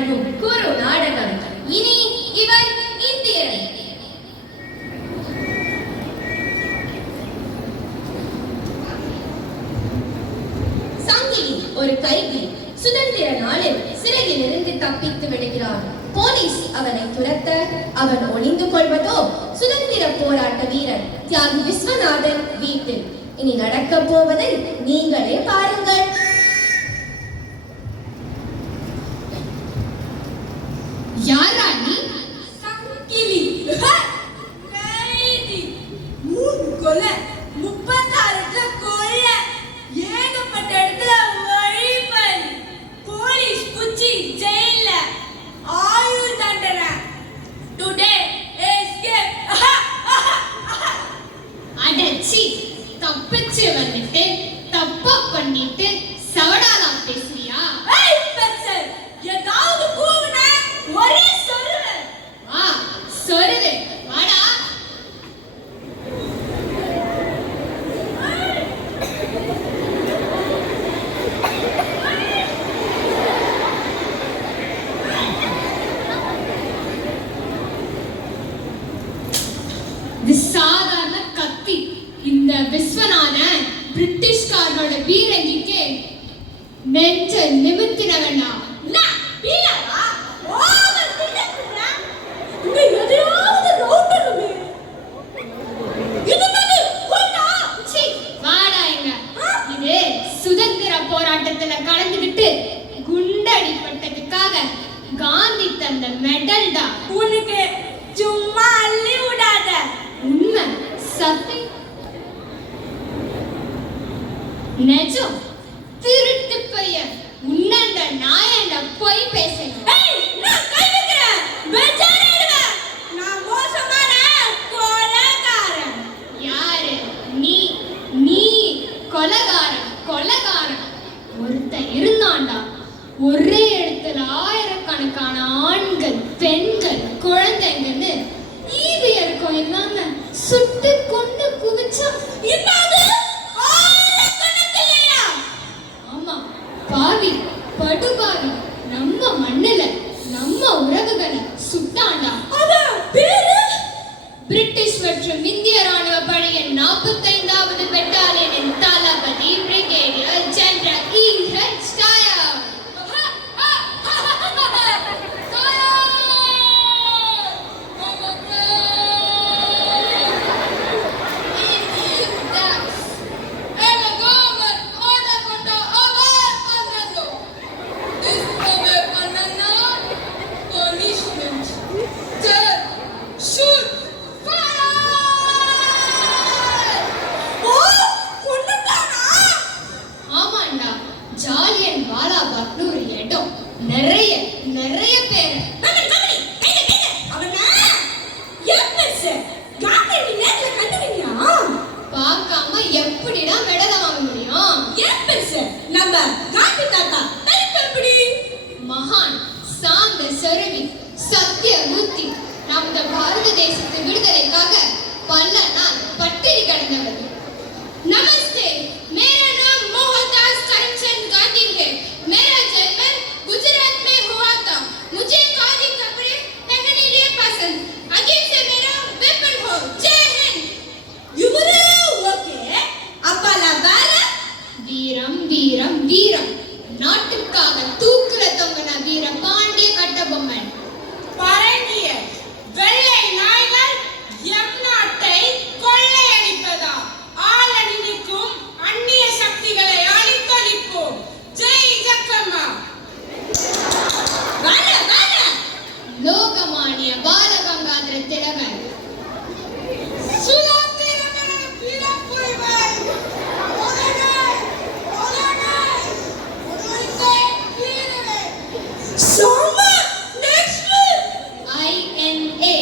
வழங்கும் குறு நாடகம். இனி இவன் இந்தியன். சங்கிலி ஒரு கைதி சுதந்திர நாளில் சிறையில் இருந்து தப்பித்து விடுகிறான். போலீஸ் அவனை துரத்த அவன் ஒளிந்து கொள்வதோ சுதந்திர போராட்ட வீரன் தியாகி விஸ்வநாதன் வீட்டில். இனி நடக்க போவதை நீங்களே பாருங்கள். யாரா நீ? சங்கிலி கைதி 3 கொலை 36 கொலை ஏகப்பட்ட இடத்துல வழிபறி போலீஸ் புச்சி ஜெயில ஆயுள் தண்டனை. Today escape. அடச்சி, தப்பிச்சு வந்துட்டு தப்பா பண்ணிட்டு சவடாலா பேசுறியா? ஏய் பெட்சர், ஏதாவது கூவுனா ஒரே சொருவு. வா சொருவு, வாடா. இது சாதாரண கத்தி. இந்த விஸ்வநாதன் பிரிட்டிஷ்காரனோட பீரங்கிக்கு நெஞ்ச நிமித்தினவனா? நான் பீலவா ஓவர் திடக்குறா. இங்க எதையாவது ரவுட்டணுமே. இது தண்ணி போடா. சீ, வாடா இங்க. இது சுதந்திர போராட்டத்துல கலந்துக்கிட்டு குண்டடிப்பட்டதுக்காக காந்தி தந்த மெடல் தான். உனக்கு சும்மா அள்ளி விடாத. உண்மை, சத்தியம், நிஜம். திருட்டு பையன் உன்னண்ட நாயண்ட போய் பேசணும். ஏய், நான் கை வைக்கிறேன். பெஜாரிடுவேன். நான் மோசமான கொலைகாரன். யாரு நீ? நீ கொலைகாரன். கொலைகாரன் ஒருத்தன் இருந்தான்டா. ஒரே இடத்துல ஆயிரக்கணக்கான ஆண்கள், பெண்கள், குழந்தைங்கன்னு ஈவு இறக்கம் இல்லாம சுட்டு கொண்டு குவிச்சா. இன்னாது ஆயிரக்கணக்கில்லையா? ஆமா, பாவி, படுபாவி நம்ம மண்ணுல நம்ம உறவுகளை சுட்டாண்டா. அதான் பேரு பிரிட்டிஷ் மற்றும் இந்திய ராணுவ படையின் 45வது பெட்டாலியனின் தளபதி பிரிகேடியர் ஜெனரல் E.H. டயர். ஆமாண்டா, ஜாலியன் வாலாபாக்னு ஒரு இடம். நிறைய நிறைய பேர். பார்க்காம எப்படிடா மெடலை வாங்க முடியும்? மகான் சாந்த சொருவி சத்திய மூர்த்தி நமது பாரத தேசத்து விடுதலைக்காக பல நாள் பட்டினி கிடந்தவர். நமஸ்தே, मेरा नाम मोहनदास करमचंद गांधी है. मेरा जन्म गुजरात में हुआ था. मुझे खादी कपड़े पहनने लिए पसंद. आगे से मेरा वेपन हो. जय हिंद. வீரம் வீரம் வீரம். நாட்டுக்காக தூக்குல தொங்கின வீர பாண்டிய கட்டபொம்மன். வெள்ளை நாய்கள் எம் நாட்டை கொள்ளையடிப்பதா? ஆளணிக்கும் அந்நிய சக்திகளை அழித்தொழிப்போம். ஜெய் ஜக்கம்மா. லோகமானிய பாலகங்காதர திலகர். INA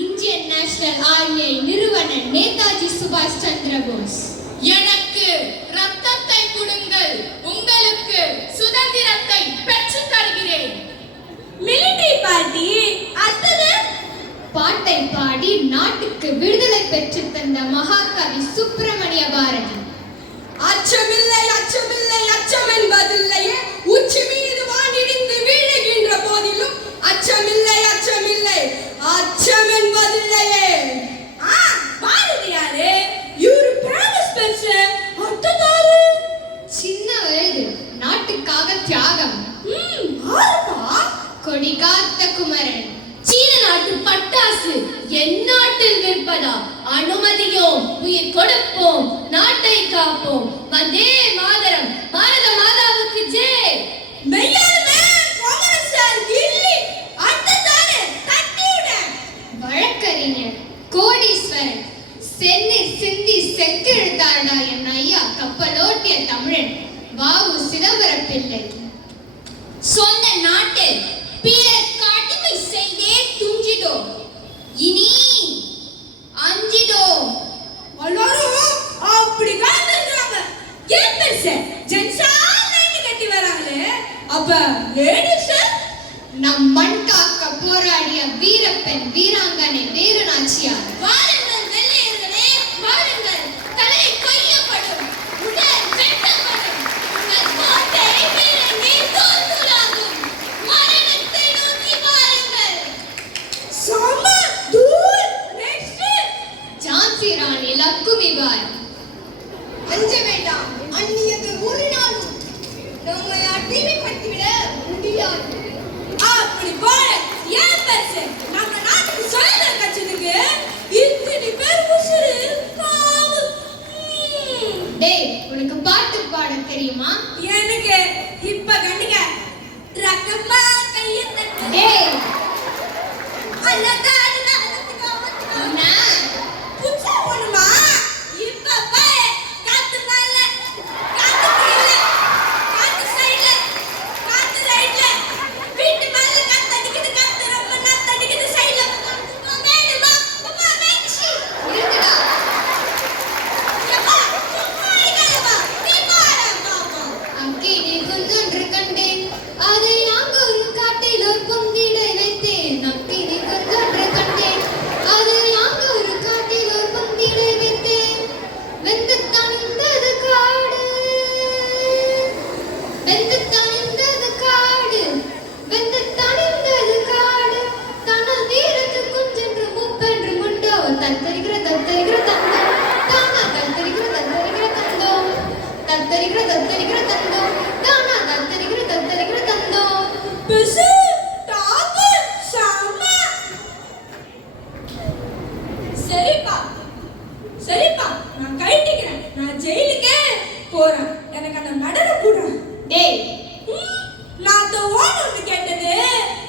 இந்தியன் நேஷனல் ஆர்மி நிறுவனர் நேதாஜி சுபாஷ் சந்திர போஸ். எனக்கு ரத்தத்தை கொடுங்கள், உங்களுக்கு சுதந்திரத்தை பெற்று தருகிறேன். மிலிட்டரி பார்ட்டி அடுத்தது பாட்டை பாடி நாட்டுக்கு விடுதலை பெற்று தந்த மகாகவி சுப்பிரமணிய பாரதி. அச்சமில்லை அச்சமில்லை அச்சம் என்பதில்லையே உச்சி மீது வாண்டிட தியாகம். ஆறுப்பா. கொடிகாத்த குமரன். சீன நாட்டு பட்டாசு என் நாட்டில் விற்பதா? அனுமதியோம், உயிர் கொடுப்போம், நாட்டை காப்போம். வந்தே மாதரம், பாரத மாதாவுக்கு ஜெய். மெய்யாலுமே காங்கிரஸ் சார் இல்லை. அடுத்ததானே தட்டிவிட. வழக்கறிஞர் கோடீஸ்வரன். செந்நீர் சிந்தி செக்கெழுத்தாரடா என் ஐயா கப்பலோட்டிய தமிழன் வாவு சிதம்பர பிள்ளை. சொந்த நாட்டில் பிறர் காட்டுமை செய்தே துஞ்சிடோ, இனி அஞ்சிடோ. எல்லாரும் அப்படி காத்துறாங்க. ஏன் பெருசு ஜென்ஸா லைன் கட்டி வராங்களே, அப்ப லேடிஸ் நம் மண் காக்க போராடிய வீரப்பெண் வீராங்கனை வேறு நாச்சியார். வாருங்கள் வெள்ளையர்களே, வாருங்கள். தலை கொய்யப்படும், உடல் வெட்டப்படும். உங்கள் கோட்டை வீரனே தோல் தூளாகும். மரணத்தை நோக்கி வாருங்கள். சம தூள் நெக்ஸ்ட். ஜான்சி ராணி லக்குமிபாய். அஞ்ச வேண்டாம், அந்நியது ஒரு நாளும் நம்மை அடிமைப்படுத்திவிட முடியாது. அப்படி போல ஏன் பெருசு நம்ம நாட்டுக்கு சுதந்திரம் கிடைச்சதுக்கு இத்தனை பேர் உசுரு காவு. டேய், உனக்கு பாட்டு பாட தெரியுமா? எனக்கு இப்ப கண்டுக்க ரக்கமா கைய தட்டு. டேய், அல்லதான் நடந்துக்க உன்னை புச்சா ஒண்ணுமா இப்ப பாரு. காத்து மேல காத்து கீழ காத்து சைடுல காத்து ரைட்ல வீட்டு மேல காத்து அடிக்குது. காத்து ரொம்ப நாத்து அடிக்குது சைடுல. வேணுமா அம்மா வேணுச்சி இருக்குடா. எப்பா சும்மா இருக்காதப்பா. நீ பாரு பாப்பா. அக்கினி குஞ்சொன்று கண்டேன், அதை யாங்கொரு காட்டிலோர் பொந்திட வைத்தேன். அக்கினி குஞ்சொன்று கண்டேன், அதை யாங்கொரு காட்டிலோர் பொந்திட வைத்தேன். வெந்து தணிந்தது காடு, வெந்து தணிந்தது காடு, வெந்து தணிந்தது காடு. தனல் வீரத்து குஞ்சென்று மூப்பென்று முண்டோ தத்தரிக்கிற தத்தரிக்கிற தந்தோ. தானா தத்தரிக்கிற தத்தரிக்கிற தந்தோ. தத்தரிக்கிற தத்தரிக்கிற தந்தோ. தானா தத்தரிக்கிற தத்தரிக்கிற தந்தோ. பெருசு டாப்பு சம. சரிப்பா சரிப்பா, நான் கழட்டிக்கிறேன். நான் ஜெயிலுக்கே போறேன். எனக்கு அந்த மெடலை கூட. டேய், நான் அந்த ஓனர்னு கேட்டது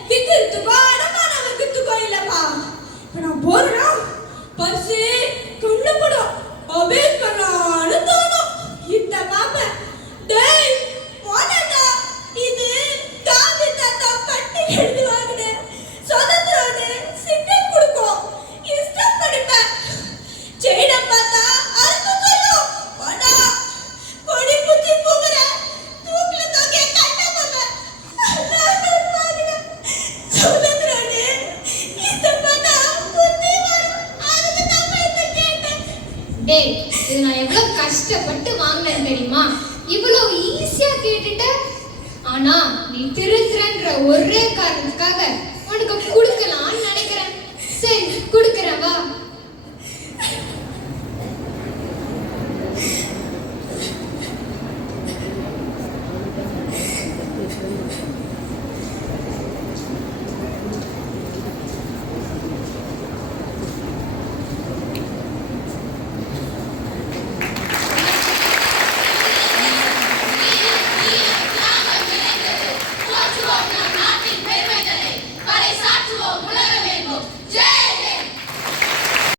விக்கிறதுக்கோ அடமான விக்கிறதுக்கோ இல்லப்பா. இப்ப நான் போறேன்னா பர்சு துண்டுப்படும் அபேஸ் பண்ணான்னு தோணும். இந்த பாப்ப டேய் போனடா, இது காந்தி தாத்தா பட்டி எழுதி வாங்கின சுதந்திரோடு சிக்னல் கொடுக்கும். இஷ்டம் படிப்பேன். செயினை பார்த்தா அறுத்து கொள்ளும். போடா கொடி குத்தி பூங்குற தூக்கில தூக்கிய கட்ட போங்க. சுதந்திரோடு இந்த பார்த்தா புத்தி வரும். அதுக்கு தான் இந்த கேட்டேன். டேய், இது நான் எவ்வளவு கஷ்டப்பட்டு வாங்கினேன் தெரியுமா? இவ்வளோ ஈஸியா கேட்டுட்ட. ஆனா நீ திருத்துறன்ற ஒரே காரணத்துக்காக உனக்கு கொடுக்கலாம்னு நினைக்கிறேன். சரி, கொடுக்கறேன் வா.